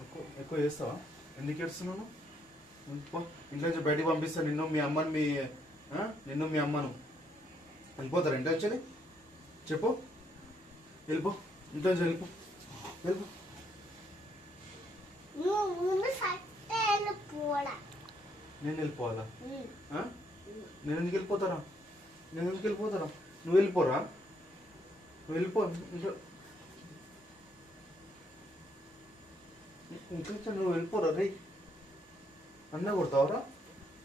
ఎక్కువ ఎక్కువ చేస్తావా ఎందుకు ఏడుస్తున్నాను ఇంట్లో నుంచి బయటికి పంపిస్తా నిన్ను మీ అమ్మని మీ? నిన్ను మీ అమ్మను. వెళ్ళిపోతారు ఇంట్లో వచ్చి చెప్పు. వెళ్ళిపో. ఇంట్లో నుంచి వెళ్ళిపో. వెళ్ళిపో. నేను వెళ్ళిపోవాలా? నేను ఎందుకు వెళ్ళిపోతారా? నేను ఎందుకు వెళ్ళిపోతారా? నువ్వు వెళ్ళిపోరా? వెళ్ళిపో ఇంట్లో నువ్వు వెళ్ళిపోరా రే? అన్న కొడతావరా?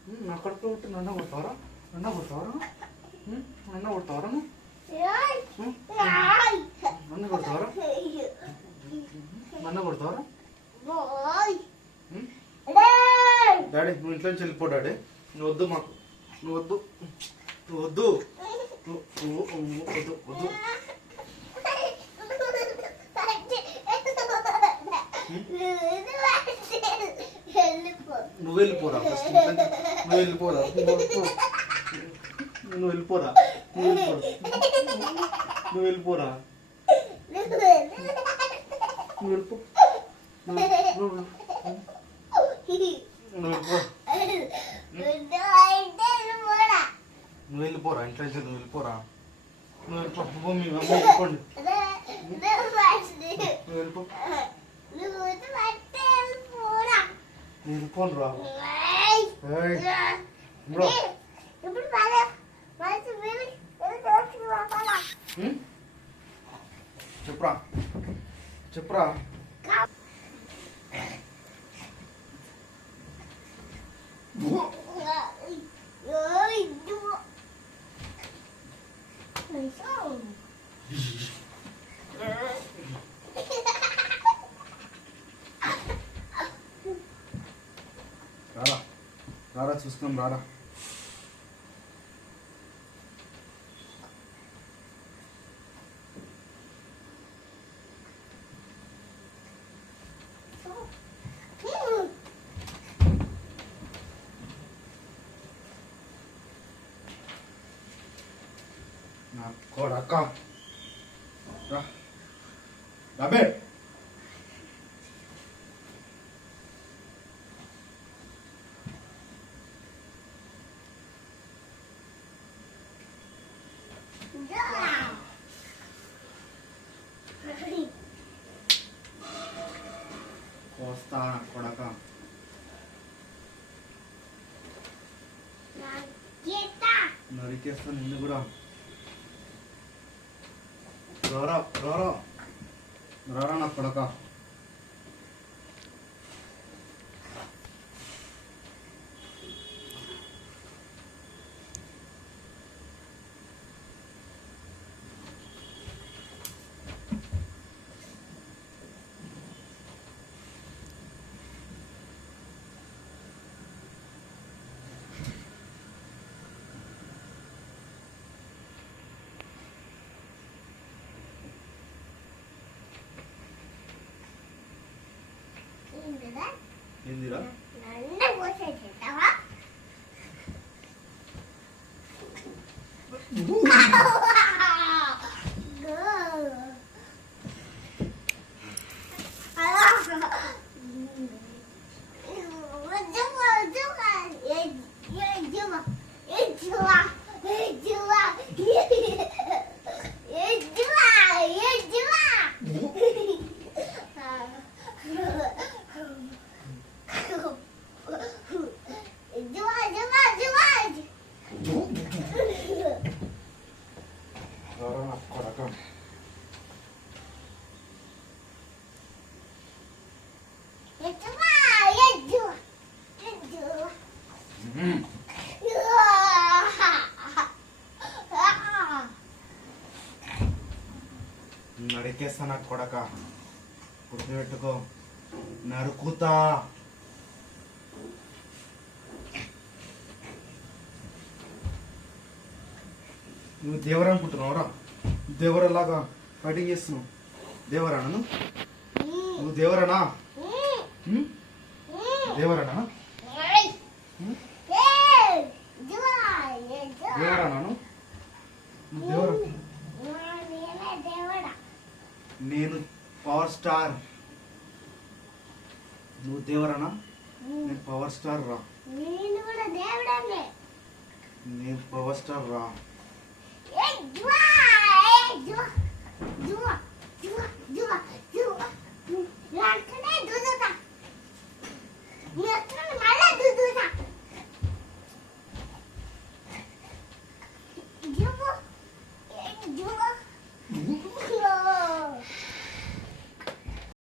ఉమ్, నా కడుపులో నన్న కొడతావరా? నన్న కొడతావరా? అన్న నన్న కొడతావరా? అన్న నన్న కొడతావరా? నన్న కొడతావరా? డాడీ నువ్వు ఇంట్లో నుంచి వెళ్ళిపో డాడీ. నువ్వు వద్దు మాకు. నువ్వు వద్దు. నువ్వు వద్దు. నువ్వు వద్దు వద్దు. నువ్వు వెళ్ళిపోరా ఫస్ట్ నువ్వు వెళ్ళిపోరా నువ్వు వెళ్ళిపోరా నువ్వు వెళ్ళిపోరా నువ్వు వెళ్ళిపోరా వెళ్ళిపో నువ్వు వెళ్ళిపో నువ్వు వెళ్ళిపోరా ఇంట్లో నువ్వు వెళ్ళిపోరా నువ్వు వెళ్ళిపో మీ అమ్మ వెళ్ళిపోండి నువ్వు వెళ్ళిపో నేను వెళ్ళిపోను రా. బ్రో ఇప్పుడు బాగా మంచి వీలు దోచుకోవాలా ఉమ్? చెప్పురా. చెప్పురా. రారా రారా చూసుకున్నాం రారా నా కొడక రా రాబే కోస్తా నా కొడక నరికేస్తా నిన్ను కూడా. రారా రారా. రారా నా కొడక. lira. నరికేస్తా నా కొడక గుర్తుపెట్టుకో. నరుకుతా. నువ్వు దేవర అనుకుంటున్నావురా దేవరలాగా ఫైటింగ్ చేస్తున్నావు. దేవరానా నువ్వు? దేవరనా? దేవరనా? Power star. నువ్వు దేవరానా నేను పవర్ స్టార్ రా. నేను పవర్ స్టార్ రా.